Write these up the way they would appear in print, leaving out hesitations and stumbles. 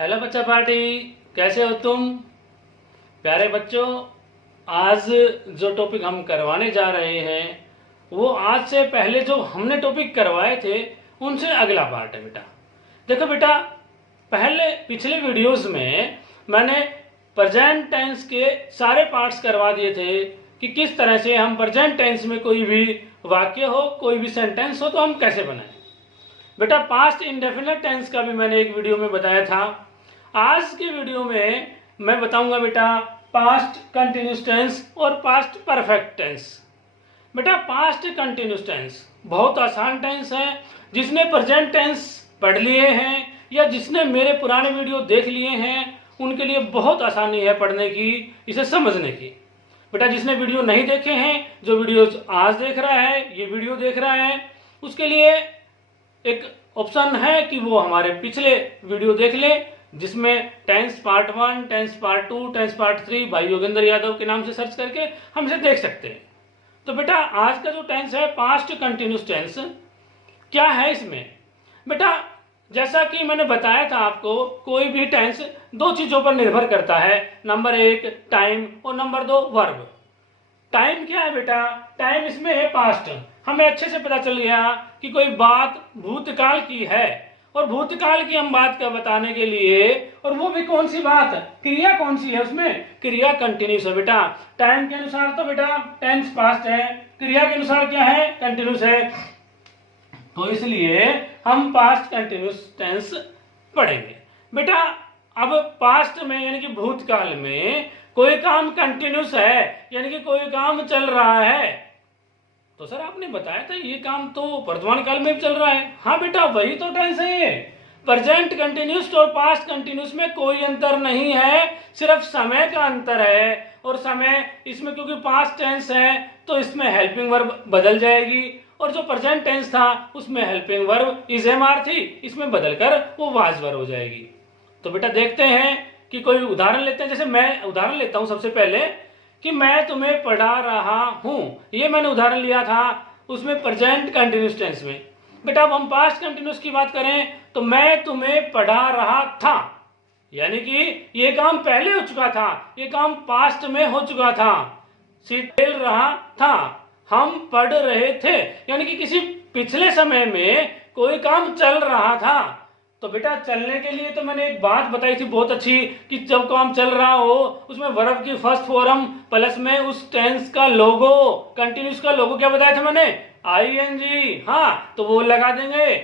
Hello बच्चा party, कैसे हो तुम प्यारे बच्चों। आज जो टॉपिक हम करवाने जा रहे हैं वो आज से पहले जो हमने टॉपिक करवाए थे उनसे अगला पार्ट है बेटा। देखो बेटा, पहले पिछले वीडियोस में मैंने प्रेजेंट टेंस के सारे पार्ट्स करवा दिए थे कि किस तरह से हम प्रेजेंट टेंस में कोई भी वाक्य हो, कोई भी सेंटेंस हो तो हम कैसे बनाएं। बेटा पास्ट इंडेफिनिट टेंस का भी मैंने एक वीडियो में बताया था। आज के वीडियो में मैं बताऊंगा बेटा पास्ट कंटिन्यूस टेंस और पास्ट परफेक्ट टेंस। बेटा पास्ट कंटिन्यूस टेंस बहुत आसान टेंस है। जिसने प्रेजेंट टेंस पढ़ लिए हैं या जिसने मेरे पुराने वीडियो देख लिए हैं उनके लिए बहुत आसानी है पढ़ने की, इसे समझने की। बेटा जिसने वीडियो नहीं देखे हैं, जो वीडियो आज देख रहा है, ये वीडियो देख रहा है, उसके लिए एक ऑप्शन है कि वो हमारे पिछले वीडियो देख ले, जिसमें tense part 1, tense part 2, tense part 3 भाई योगेंद्र यादव के नाम से सर्च करके हम इसे देख सकते हैं। तो बेटा आज का जो टेंस है पास्ट कंटिन्यूस टेंस, क्या है इसमें। बेटा जैसा कि मैंने बताया था आपको, कोई भी टेंस दो चीजों पर निर्भर करता है, नंबर 1 टाइम और नंबर 2 वर्ब। टाइम क्या है बेटा, टाइम इसमें है पास्ट। हमें अच्छे से पता चल गया कि कोई बात भूतकाल की है और भूतकाल की हम बात का बताने के लिए, और वो भी कौन सी बात, क्रिया कौन सी है, उसमें क्रिया कंटिन्यूस है बेटा। टाइम के अनुसार तो बेटा टेंस पास्ट है, क्रिया के अनुसार क्या है, कंटिन्यूस है। तो इसलिए हम पास्ट कंटिन्यूस टेंस पढ़ेंगे बेटा। अब पास्ट में यानी कि भूतकाल में कोई काम कंटिन्यूस है यानी कि कोई काम चल रहा है, तो सर आपने बताया था ये काम तो वर्तमान काल में भी चल रहा है। हाँ बेटा वही तो टेंस है ये। प्रेजेंट कंटिन्यूस और पास्ट कंटिन्यूस में कोई अंतर नहीं है, सिर्फ समय का अंतर है। और समय इसमें क्योंकि पास्ट टेंस है तो इसमें हेल्पिंग वर्ब बदल जाएगी, और जो प्रेजेंट टेंस था उसमें helping verb is am are थी, इसमें बदलकर वो वाज वर्ब हो जाएगी। तो बेटा देखते हैं कि कोई उदाहरण लेते हैं। जैसे मैं उदाहरण लेता हूं सबसे पहले कि मैं तुम्हें पढ़ा रहा हूं, ये मैंने उदाहरण लिया था उसमें प्रेजेंट कंटिन्यूस टेंस में। बेटा अब हम पास्ट कंटिन्यूस की बात करें तो मैं तुम्हें पढ़ा रहा था, यानी कि ये काम पहले हो चुका था, ये काम पास्ट में हो चुका था। खेल रहा था, हम पढ़ रहे थे, यानी कि किसी पिछले समय में कोई काम चल रहा था। तो बेटा चलने के लिए तो मैंने एक बात बताई थी बहुत अच्छी कि जब काम चल रहा हो उसमें वर्ब की फर्स्ट फॉर्म प्लस में उस टेंस का लोगो, कंटिन्यूस का लोगो क्या बताया था मैंने, आईएनजी। हाँ तो वो लगा देंगे,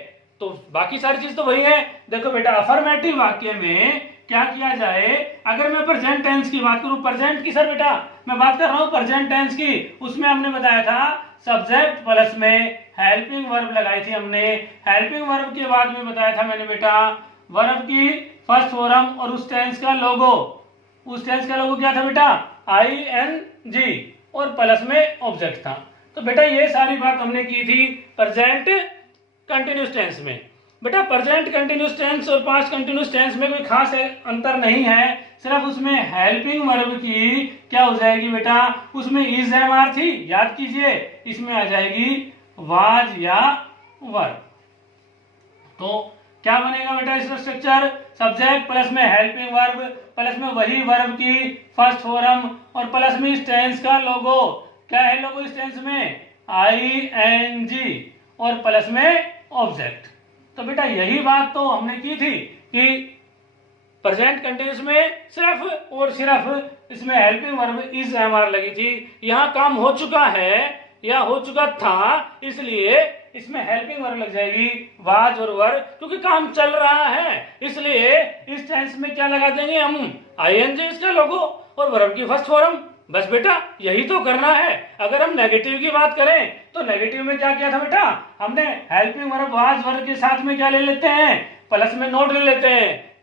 तो बाकी सारी चीज तो वही है। देखो बेटा अफर्मेटिव वाक्य में क्या किया जाए, अगर मैं प्रेजेंट टेंस की बात करूं, प्रेजेंट की सर बेटा मैं बात कर रहा हूं प्रेजेंट टेंस की, उसमें हमने बताया था सब्जेक्ट प्लस में हेल्पिंग वर्ब लगाई थी हमने। हेल्पिंग वर्ब के बाद में बताया था मैंने बेटा वर्ब की फर्स्ट फॉर्म और उस टेंस का लोगो। उस टेंस का लोगो क्या था बेटा, आईएनजी, और प्लस में ऑब्जेक्ट था। तो बेटा ये सारी बात हमने की थी प्रेजेंट कंटिन्यूस टेंस में। बेटा प्रेजेंट कंटिन्यूस टेंस और पास्ट कंटिन्यूस टेंस में कोई खास अंतर नहीं है, सिर्फ उसमें हेल्पिंग वर्ब की क्या हो जाएगी बेटा, उसमें इज एम आर थी, याद कीजिए, इसमें आ जाएगी वाज या वर्ब। तो क्या बनेगा बेटा इसका स्ट्रक्चर, सब्जेक्ट प्लस में हेल्पिंग वर्ब प्लस में वही वर्ब की फर्स्ट फॉर्म और प्लस में इस टेंस का लोगो। क्या है लोगो इस टेंस में, आईएनजी, और प्लस में ऑब्जेक्ट। तो बेटा यही बात तो हमने की थी कि प्रेजेंट कंटिन्यूस में सिर्फ और सिर्फ इसमें helping verb is am are लगी थी। यहां काम हो चुका है या हो चुका था, इसलिए इसमें हेल्पिंग वर्ब लग जाएगी वाज और वर, क्योंकि काम चल रहा है इसलिए इस टेंस में क्या लगा देंगे हम, आईएनजी इसका लोगो और वर्ब की फर्स्ट फॉर्म। बस बेटा यही तो करना है। अगर हम नेगेटिव की बात करें तो नेगेटिव में क्या किया था बेटा, हमने हेल्पिंग वर्ब वाज वर्ब के साथ में क्या ले लेते हैं, प्लस में नोट ले लेते हैं।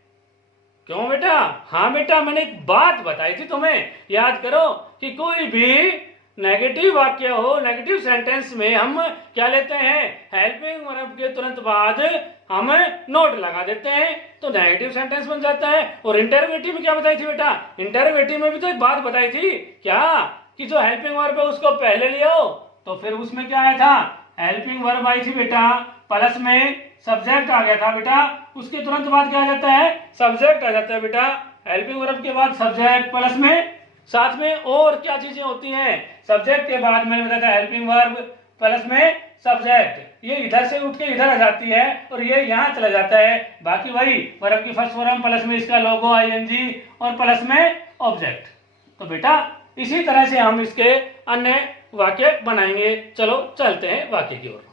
क्यों बेटा, हाँ बेटा मैंने एक बात बताई थी तुम्हें, याद करो कि कोई भी नेगेटिव वाक्य हो, नेगेटिव सेंटेंस में हम क्या लेते हैं, हेल्पिंग वर्ब के तुरंत बाद हम नोट लगा देते हैं, तो नेगेटिव सेंटेंस बन जाता है। और इंटरोगेटिव में क्या बताई थी बेटा, इंटरोगेटिव में भी तो एक बात बताई थी क्या, कि जो हेल्पिंग वर्ब है उसको पहले ले आओ, तो फिर उसमें क्या आया था, हेल्पिंग वर्ब आई थी बेटा प्लस में सब्जेक्ट आ गया था बेटा, उसके तुरंत बाद क्या आ जाता है, सब्जेक्ट आ जाता है बेटा। हेल्पिंग वर्ब के बाद सब्जेक्ट प्लस में साथ में और क्या चीजें होती हैं, सब्जेक्ट के बाद मैंने बताया था हेल्पिंग वर्ब प्लस में सब्जेक्ट, ये इधर से उठ के इधर आ जाती है और ये यहाँ चला जाता है। बाकी वही वर्ब की फर्स्ट फॉर्म प्लस में इसका लोगो आईएनजी और प्लस में ऑब्जेक्ट। तो बेटा इसी तरह से हम इसके अन्य वाक्य बनाएंगे। चलो चलते हैं वाक्य की ओर।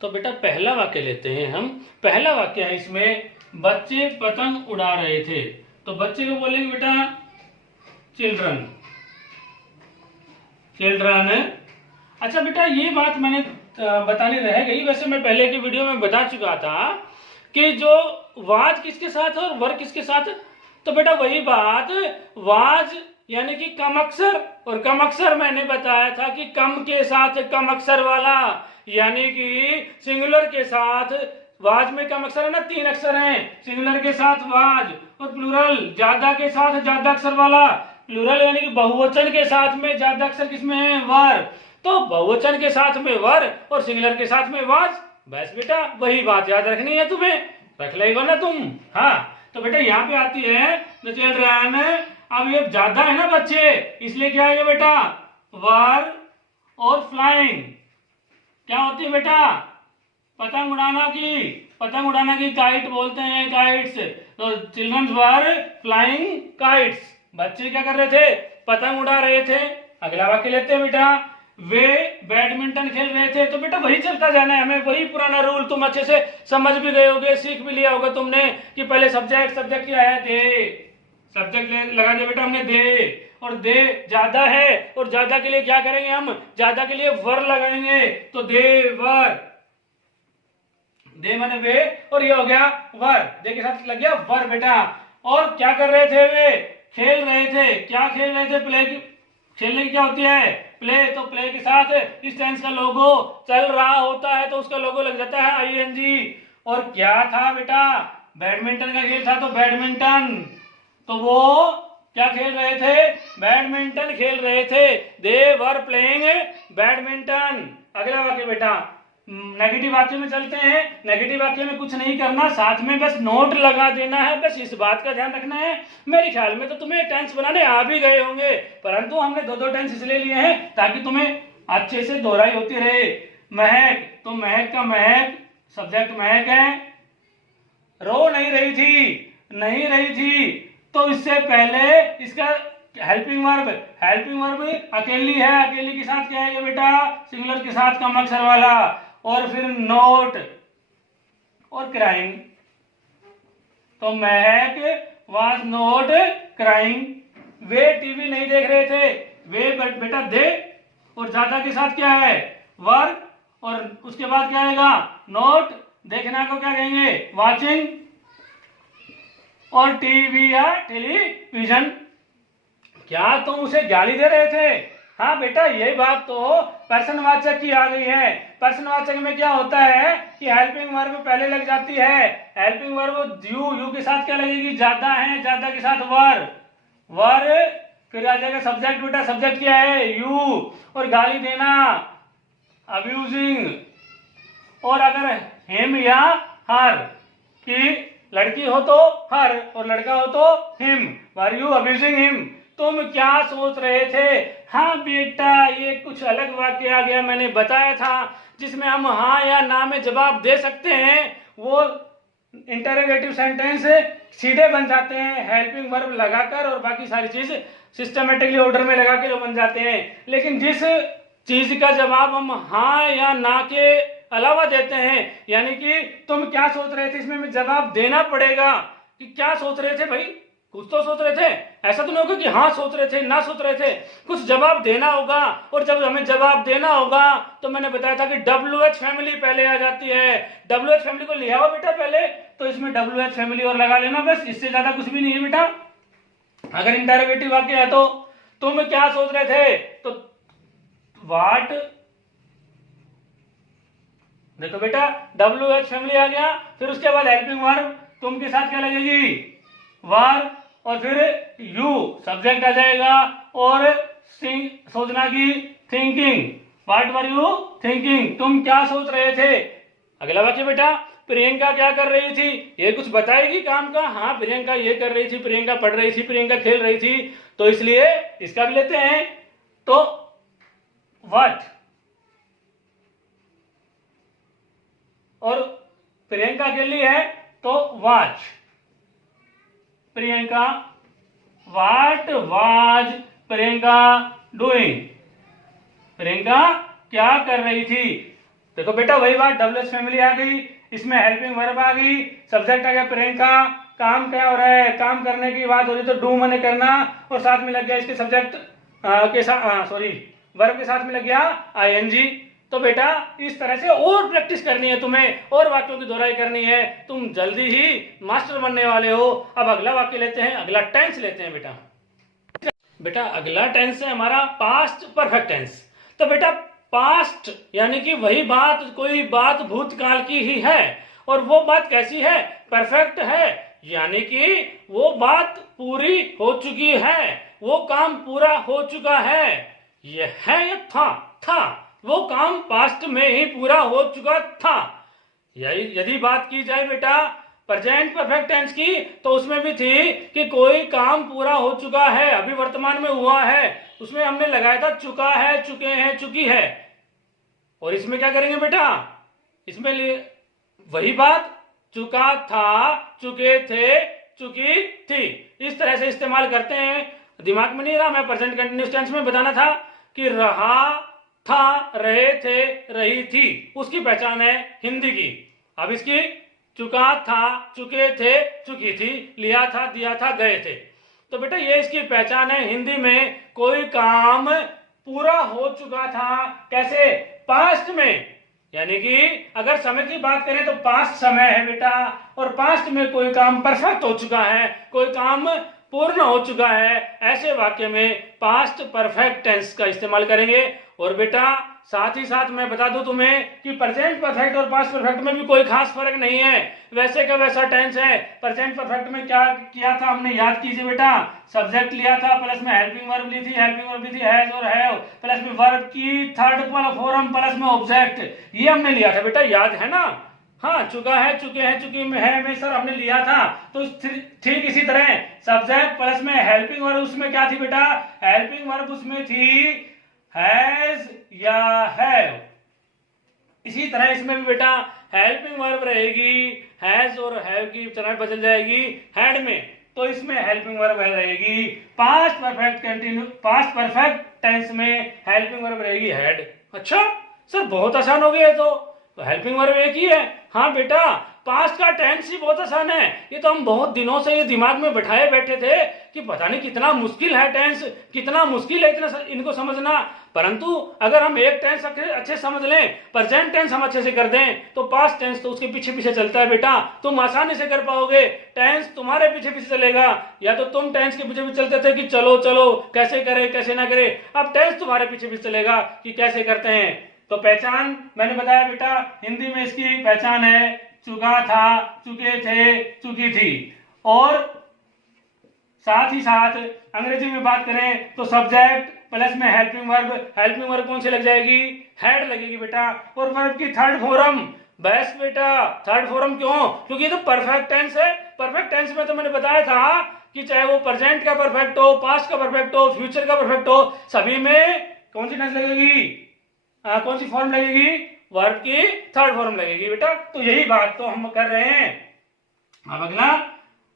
तो बेटा पहला वाक्य लेते हैं हम। पहला वाक्य है इसमें, बच्चे पतंग उड़ा रहे थे। तो बच्चे को बोलेंगे बेटा चिल्ड्रन, चिल्ड्रन। अच्छा बेटा ये बात मैंने बतानी रह गई, वैसे मैं पहले की वीडियो में बता चुका था कि जो वाज किसके साथ और वर किसके साथ। तो बेटा वही बात, वाज यानी कि कम अक्षर, और कम अक्षर मैंने बताया था कि कम के साथ कम अक्षर वाला, यानी कि सिंगुलर के साथ, वाज में कम अक्षर है ना, 3 अक्षर हैं, सिंगुलर के साथ वाज, और प्लूरल ज्यादा के साथ ज्यादा अक्षर वाला, प्लूरल यानी कि बहुवचन के साथ में ज्यादा अक्षर किसमें है, वर। तो बहुवचन के साथ में वर और सिंगुलर के साथ में वाज। बस बेटा वही बात याद रखनी है तुम्हें, रख लेगा ना तुम। हाँ तो बेटा यहाँ पे आती है द चिल्ड्रन, अब ये ज्यादा है ना बच्चे, इसलिए क्या है बेटा, वर और फ्लाइंग क्या होती है बेटा, पतंग उड़ाना की, पतंग उड़ाना की काइट बोलते हैं, काइट्स। तो चिल्ड्रंस वर फ्लाइंग काइट्स, बच्चे क्या कर रहे थे, पतंग उड़ा रहे थे। अगला वाक्य लेते हैं बेटा, वे बैडमिंटन खेल रहे थे। तो बेटा वही चलता जाना है हमें, वही पुराना रूल तुम अच्छे से समझ भी गए होगे, सीख भी लिया होगा तुमने कि पहले सब्जेक्ट, सब्जेक्ट क्या है, दे, सब्जेक्ट लगा दिया बेटा हमने दे, और दे ज्यादा है और ज्यादा के लिए क्या करेंगे हम, ज्यादा के लिए वर लगाएंगे। तो दे वर, दे माने वे और ये हो गया वर, दे के साथ लग गया वर बेटा। और क्या कर रहे थे, वे खेल रहे थे। क्या खेल रहे थे, प्ले की, खेलने की क्या होती है, प्ले। तो प्ले के साथ इस टेंस का लोगो चल रहा होता है तो उसका लोगो लग जाता है आईएनजी। और क्या था बेटा, बैडमिंटन का खेल था तो बैडमिंटन, तो वो क्या खेल रहे थे, बैडमिंटन खेल रहे थे, दे वर प्लेइंग बैडमिंटन। अगला वाक्य बेटा नेगेटिव वाक्य में चलते हैं। नेगेटिव वाक्य में कुछ नहीं करना, साथ में बस नोट लगा देना है, बस इस बात का ध्यान रखना है। मेरे ख्याल में तो तुम्हें टेंस बनाने आ भी गए होंगे, परंतु हमने दो टेंस इसलिए लिए हैं ताकि तुम्हें अच्छे से दोहराई होती रहे। महक, तो महक का महक सब्जेक्ट महक है, रो नहीं रही थी, नहीं रही थी, तो इससे पहले इसका हेल्पिंग वर्ब, हेल्पिंग वर्ब अकेली है, अकेली के साथ क्या है बेटा, सिंगुलर के साथ कम अक्षर वाला, और फिर नोट और क्राइंग। तो महक was note crying, way TV नहीं देख रहे थे, वे बेटा दे, और ज्यादा के साथ क्या है, वर, और उसके बाद क्या आएगा, नोट, देखना को क्या कहेंगे, वाचिंग, और टीवी या टेलीविजन। क्या तुम उसे गाली दे रहे थे, हाँ बेटा यही बात तो पर्सनवाचक की आ गई है। पर्सनवाचक में क्या होता है कि हेल्पिंग वर्ब पहले लग जाती है, हेल्पिंग वर्ब यू, यू के साथ क्या लगेगी, ज्यादा है, ज्यादा के साथ वर, वर, फिर आ जाएगा सब्जेक्ट बेटा, सब्जेक्ट क्या है, यू, और गाली देना अब्यूजिंग, और अगर हिम या हर, कि लड़की हो तो हर और लड़का हो तो him, were you abusing him. तुम क्या सोच रहे थे, हाँ बेटा ये कुछ अलग वाक्य आ गया, मैंने बताया था जिसमें हम हाँ या ना में जवाब दे सकते हैं, वो इंटरोगेटिव सेंटेंस सीधे बन जाते हैं हेल्पिंग वर्ब लगाकर, और बाकी सारी चीज सिस्टमेटिकली ऑर्डर में लगा के बन जाते हैं। लेकिन जिस चीज का जवाब हम हाँ या ना के अलावा देते हैं, यानी कि तुम क्या सोच रहे थे, इसमें जवाब देना पड़ेगा कि क्या सोच रहे थे भाई, कुछ तो सोच रहे थे, ऐसा तो नहीं होगा कि हाँ सोच रहे थे, ना सोच रहे थे, कुछ जवाब देना होगा। और जब हमें जवाब देना होगा तो मैंने बताया था कि WH फैमिली पहले आ जाती है, WH फैमिली को लिया हो बेटा पहले, तो इसमें WH फैमिली और लगा लेना, बस इससे ज्यादा कुछ भी नहीं है बेटा। अगर इंटरोगेटिव वाक्य है तो तुम क्या सोच रहे थे, तो व्हाट, देखो बेटा WH फैमिली आ गया, फिर उसके बाद हेल्पिंग वर्ब तुम के साथ क्या लगेगी, वर, और फिर यू सब्जेक्ट आ जाएगा, और सोचना की thinking, what were you thinking, तुम क्या सोच रहे थे। अगला वाक्य बेटा, प्रियंका क्या कर रही थी, ये कुछ बताएगी काम का। हाँ, प्रियंका ये कर रही थी, प्रियंका पढ़ रही थी, प्रियंका खेल रही थी, तो इसलिए इसका भी लेते हैं। तो व्हाट, और प्रियंका के लिए है तो watch. Priyanka, what was Priyanka doing, Priyanka क्या कर रही थी। देखो बेटा वही बात, डबल फैमिली आ गई, इसमें हेल्पिंग वर्ब आ गई, सब्जेक्ट आ गया प्रियंका, काम क्या हो रहा है, काम करने की बात हो रही तो डू मैंने करना, और साथ में लग गया इसके सब्जेक्ट के साथ, सॉरी वर्ब के साथ में लग गया आईएनजी। तो बेटा इस तरह से और प्रैक्टिस करनी है तुम्हें, और वाक्यों की दोहराई करनी है, तुम जल्दी ही मास्टर बनने वाले हो। अब अगला वाक्य लेते हैं, अगला टेंस लेते हैं बेटा। बेटा अगला टेंस है हमारा पास्ट परफेक्ट टेंस। तो बेटा पास्ट यानी कि वही बात, कोई बात भूतकाल की ही है, और वो बात कैसी है, परफेक्ट है, यानी कि वो बात पूरी हो चुकी है, वो काम पूरा हो चुका है। ये है या था, वो काम पास्ट में ही पूरा हो चुका था। यदि बात की जाए बेटा प्रेजेंट परफेक्ट टेंस की, तो उसमें भी थी कि कोई काम पूरा हो चुका है, अभी वर्तमान में हुआ है, उसमें हमने लगाया था चुका है, चुके हैं, चुकी है। और इसमें क्या करेंगे बेटा, इसमें वही बात, चुका था, चुके थे, चुकी थी, इस तरह से इस्तेमाल करते हैं। दिमाग में नहीं रहा, मैं प्रेजेंट कंटिन्यूअस टेंस में बताना था कि रहा था, रहे थे, रही थी, उसकी पहचान है हिंदी की। अब इसकी चुका था, चुके थे, चुकी थी, लिया था, दिया था, गए थे। तो बेटा ये इसकी पहचान है हिंदी में, कोई काम पूरा हो चुका था, कैसे, पास्ट में, यानी कि अगर समय की बात करें तो पास्ट समय है बेटा, और पास्ट में कोई काम परफेक्ट हो चुका है, कोई काम पूर्ण हो चुका है, ऐसे वाक्य में पास्ट परफेक्ट टेंस का इस्तेमाल करेंगे। और बेटा साथ ही साथ मैं बता दूं तुम्हें कि प्रेजेंट परफेक्ट और पास्ट परफेक्ट में भी कोई खास फर्क नहीं है, वैसे का वैसा टेंस है। प्रेजेंट परफेक्ट में क्या किया था हमने, याद कीजिए बेटा, सब्जेक्ट लिया था, प्लस में हेल्पिंग वर्ब ली थी, हेल्पिंग वर्ब ली थी हैज और हैव, प्लस में वर्ब की थर्ड फॉर्म, प्लस में ऑब्जेक्ट, ये हमने लिया था बेटा, याद है ना। हाँ, चुका है, चुके हैं, चुकी में है में सर हमने लिया था। तो ठीक इसी तरह सब्जेक्ट प्लस में हेल्पिंग वर्ब, उसमें क्या थी बेटा, हेल्पिंग वर्ब उसमें थी हैज या हैव। इसी तरह इसमें भी बेटा हेल्पिंग वर्ब रहेगी, हैज और हैव की तरह बदल जाएगी हैड में, तो इसमें हेल्पिंग वर्ब रहेगी। पास्ट परफेक्ट टेंस में हेल्पिंग वर्ब रहेगी हैड। अच्छा सर बहुत आसान हो गया, तो हेल्पिंग वर्ब एक ही है। हाँ बेटा पास्ट का टेंस ही बहुत आसान है, ये तो हम बहुत दिनों से ये दिमाग में बैठाए बैठे थे कि पता नहीं कितना मुश्किल है टेंस, कितना मुश्किल है इतना इनको समझना। परंतु अगर हम एक टेंस अच्छे समझ लें, प्रेजेंट टेंस हम अच्छे से कर दें, तो पास्ट टेंस तो उसके पीछे पीछे चलता है बेटा, तुम आसानी से कर पाओगे। टेंस तुम्हारे पीछे पीछे चलेगा, या तो तुम टेंस के पीछे पीछे चलते थे कि चलो चलो कैसे करे कैसे ना करे, अब टेंस तुम्हारे पीछे पीछे चलेगा कि कैसे करते हैं। तो पहचान मैंने बताया बेटा, हिंदी में इसकी पहचान है चुका था, चुके थे, चुकी थी। और साथ ही साथ अंग्रेजी में बात करें तो सब्जेक्ट प्लस में हेल्पिंग वर्ब कौन सी लग जाएगी, हैड लगेगी बेटा। और वर्ब की थर्ड फॉर्म, बस बेटा थर्ड फॉर्म क्यों, क्योंकि ये तो परफेक्ट टेंस है। परफेक्ट टेंस में तो मैंने बताया था कि चाहे वो प्रेजेंट का परफेक्ट हो, पास्ट का परफेक्ट हो, फ्यूचर का परफेक्ट हो, सभी में कौन सी टेंस लगेगी, कौन सी फॉर्म लगेगी, वर्ब की थर्ड फॉर्म लगेगी बेटा। तो यही बात तो हम कर रहे हैं। अब अगला,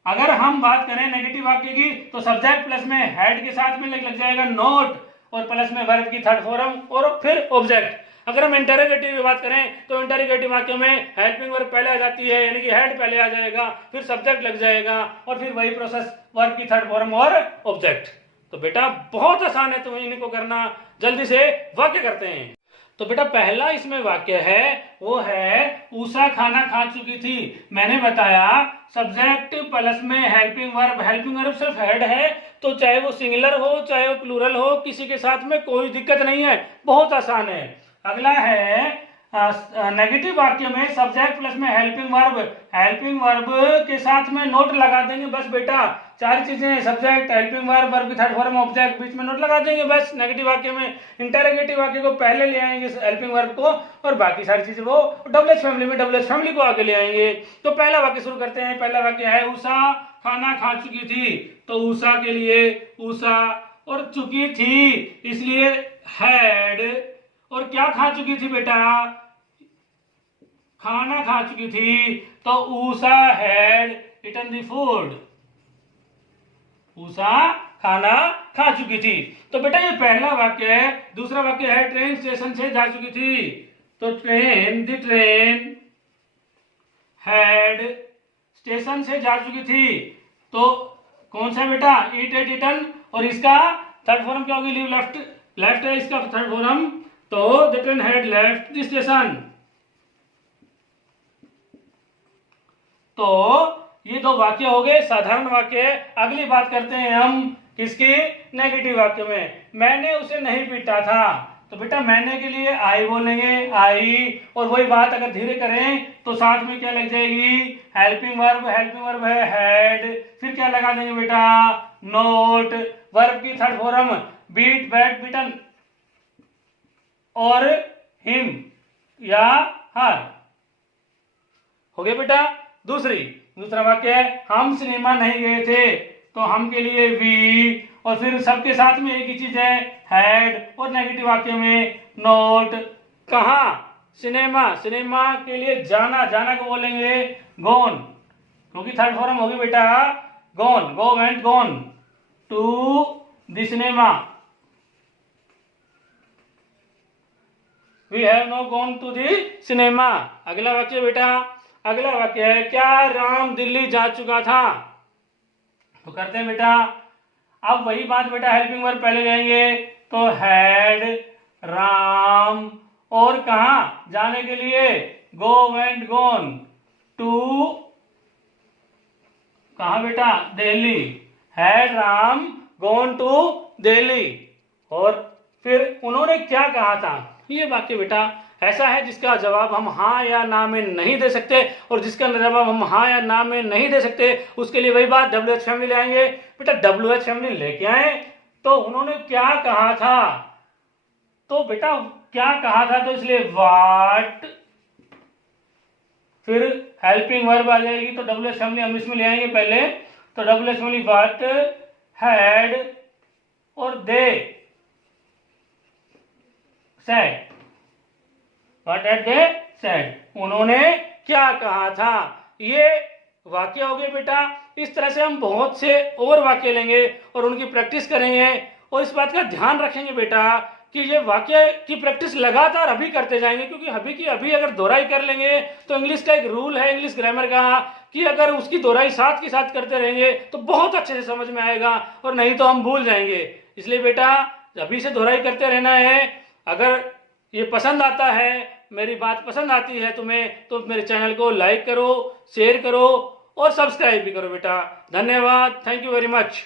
अगर हम बात करें नेगेटिव वाक्य की, तो सब्जेक्ट प्लस में हेड के साथ में लग जाएगा नोट, और प्लस में वर्ब की थर्ड फॉर्म, और फिर ऑब्जेक्ट। अगर हम इंटरोगेटिव की बात करें तो इंटरोगेटिव वाक्य में हेल्पिंग वर्ब पहले आ जाती है, यानी कि हेड पहले आ जाएगा, फिर सब्जेक्ट लग जाएगा, और फिर वही प्रोसेस वर्ब की थर्ड फॉर्म और ऑब्जेक्ट। तो बेटा बहुत आसान है, तुम्हें इनको करना। जल्दी से वाक्य करते हैं। तो बेटा पहला इसमें वाक्य है वो है उषा खाना खा चुकी थी। मैंने बताया सब्जेक्ट प्लस में हेल्पिंग वर्ब सिर्फ हेड है, तो चाहे वो सिंगुलर हो चाहे वो प्लूरल हो, किसी के साथ में कोई दिक्कत नहीं है, बहुत आसान है। अगला है नेगेटिव वाक्य में सब्जेक्ट प्लस में हेल्पिंग वर्ब के साथ में नोट लगा देंगे बस बेटा। चार चीजें, सब्जेक्ट, हेल्पिंग वर्ब, वर्ब की थर्ड फॉर्म, ऑब्जेक्ट, बीच में नोट लगा देंगे बस। नेगेटिव वाक्य में इंटरोगेटिव वाक्य को पहले ले आएंगे हेल्पिंग वर्ब को, और बाकी सारी चीजें वो डबल एच फैमिली में डबल एच फैमिली को आगे ले आएंगे। तो पहला वाक्य शुरू करते हैं। पहला वाक्य है उषा खाना खा चुकी थी। तो उषा के लिए उषा और चुकी थी इसलिए हैड, और क्या खा चुकी थी बेटा? खाना खा चुकी थी। तो Usha had eaten the food. Usha खाना खा चुकी थी। तो बेटा ये पहला वाक्य है। दूसरा वाक्य है ट्रेन स्टेशन से जा चुकी थी। तो द ट्रेन हैड स्टेशन से जा चुकी थी। तो कौन सा बेटा? ईट एट ईटन, और इसका थर्ड फॉर्म क्या होगी? लीव लेफ्ट है इसका थर्ड फॉर्म। तो the train had left the station. तो ये दो वाक्य हो गए साधारण वाक्य। अगली बात करते हैं हम किसकी? नेगेटिव वाक्य में। मैंने उसे नहीं पीटा था। तो बेटा मैंने के लिए आई बोलेंगे, आई, और वही बात अगर धीरे करें तो साथ में क्या लग जाएगी? हेल्पिंग वर्ब है हैड, फिर क्या लगा देंगे बेटा? नोट, वर्ब की third form beat, bat, beaten, और हिम या हर। हो गया बेटा। दूसरा वाक्य है हम सिनेमा नहीं गए थे। तो हम के लिए वी, और फिर सबके साथ में एक ही चीज है हैड, और नेगेटिव वाक्य में नोट। कहा? सिनेमा के लिए जाना को बोलेंगे गोन, क्योंकि थर्ड फॉर्म होगी बेटा gone, go went gone to the cinema. We have no gone to the cinema. अगला वाक्य बेटा, अगला वाक्य है क्या राम दिल्ली जा चुका था। तो करते हैं बेटा, अब वही बात बेटा, हेल्पिंग वर्ब पहले जाएंगे। तो हैड, राम, और कहा जाने के लिए? गो वेंट गोन टू, कहा बेटा? Delhi. Had Ram gone to Delhi. और फिर उन्होंने क्या कहा था? ये वाक्य बेटा ऐसा है जिसका जवाब हम हाँ या ना में नहीं दे सकते, और जिसका जवाब हम हाँ या ना में नहीं दे सकते उसके लिए वही बात डब्ल्यू एच फैमिली ले आएंगे। बेटा डब्ल्यू एच फैमिली लेके आए। तो उन्होंने क्या कहा था? तो बेटा क्या कहा था? तो इसलिए वाट, फिर हेल्पिंग वर्ब आ जाएगी। तो डब्ल्यू एच फैमिली हम इसमें ले आएंगे पहले। तो W H family what, had, और they said. What had they said? उन्होंने क्या कहा था? ये वाक्य हो गए बेटा। इस तरह से हम बहुत से और वाक्य लेंगे और उनकी प्रैक्टिस करेंगे, और इस बात का ध्यान रखेंगे बेटा कि ये वाक्य की प्रैक्टिस लगातार अभी करते जाएंगे, क्योंकि अभी की अभी अगर दोहराई कर लेंगे तो इंग्लिश का एक रूल है इंग्लिश ग्रामर का कि अगर उसकी दोहराई साथ के साथ करते रहेंगे तो बहुत अच्छे से समझ में आएगा, और नहीं तो हम भूल जाएंगे। इसलिए बेटा अभी से दोहराई करते रहना है। अगर ये पसंद आता है, मेरी बात पसंद आती है तुम्हें, तो मेरे चैनल को लाइक करो, शेयर करो और सब्सक्राइब भी करो बेटा। धन्यवाद, थैंक यू वेरी मच।